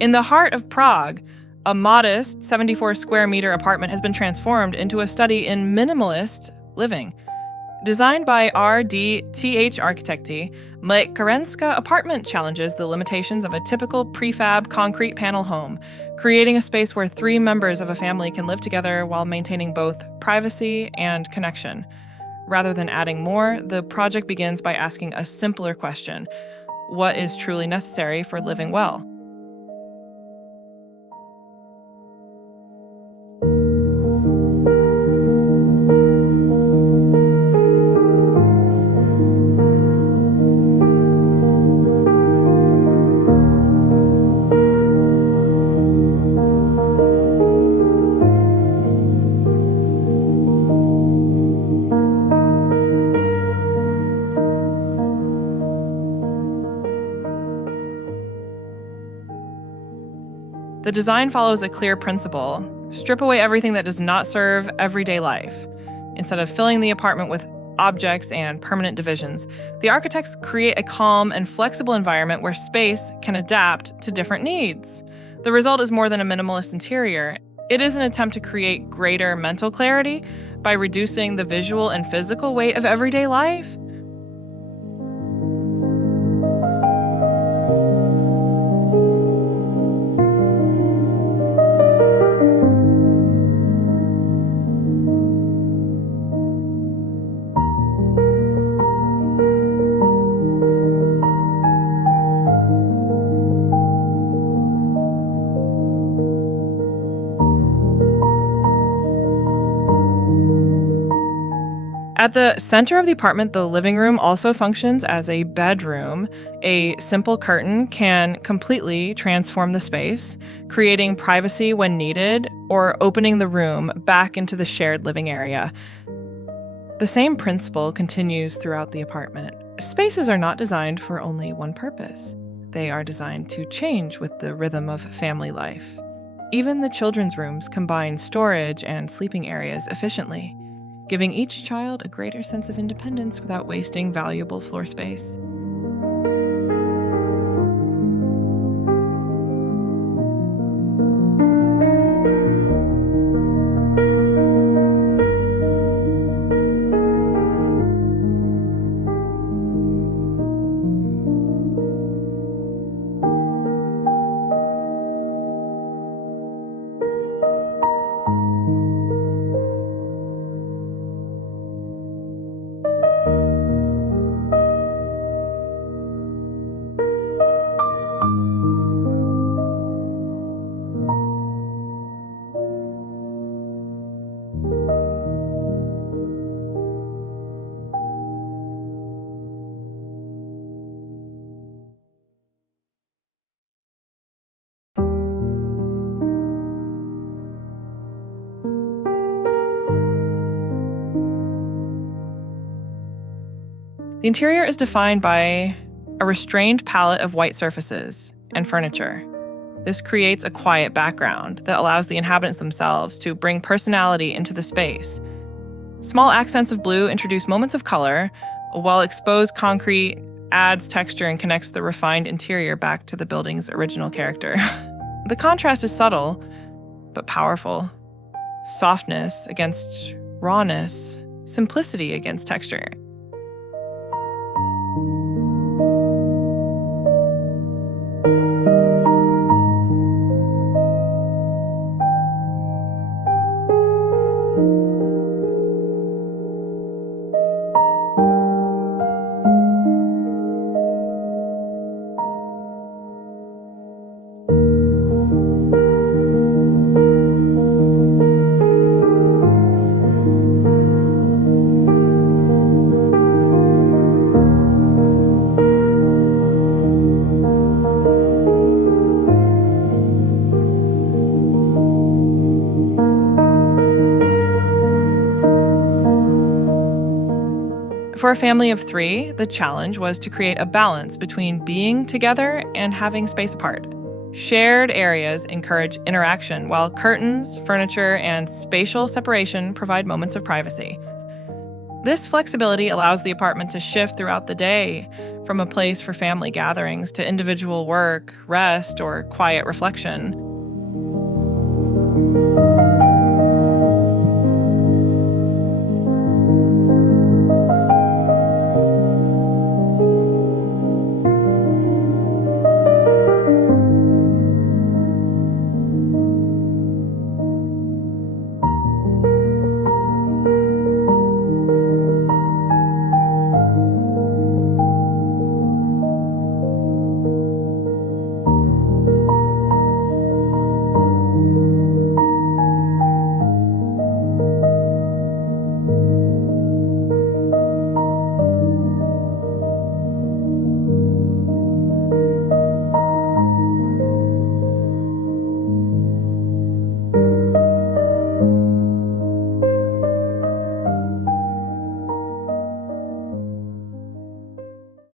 In the heart of Prague, a modest 74 square meter apartment has been transformed into a study in minimalist living. Designed by RDTH architekti, Mlékárenská Apartment challenges the limitations of a typical prefab concrete panel home, creating a space where 3 members of a family can live together while maintaining both privacy and connection. Rather than adding more, the project begins by asking a simpler question: what is truly necessary for living well? The design follows a clear principle: strip away everything that does not serve everyday life. Instead of filling the apartment with objects and permanent divisions, the architects create a calm and flexible environment where space can adapt to different needs. The result is more than a minimalist interior. It is an attempt to create greater mental clarity by reducing the visual and physical weight of everyday life. At the center of the apartment, the living room also functions as a bedroom. A simple curtain can completely transform the space, creating privacy when needed or opening the room back into the shared living area. The same principle continues throughout the apartment. Spaces are not designed for only one purpose. They are designed to change with the rhythm of family life. Even the children's rooms combine storage and sleeping areas efficiently, giving each child a greater sense of independence without wasting valuable floor space. The interior is defined by a restrained palette of white surfaces and furniture. This creates a quiet background that allows the inhabitants themselves to bring personality into the space. Small accents of blue introduce moments of color, while exposed concrete adds texture and connects the refined interior back to the building's original character. The contrast is subtle, but powerful. Softness against rawness, simplicity against texture. For a family of 3, the challenge was to create a balance between being together and having space apart. Shared areas encourage interaction, while curtains, furniture, and spatial separation provide moments of privacy. This flexibility allows the apartment to shift throughout the day, from a place for family gatherings to individual work, rest, or quiet reflection.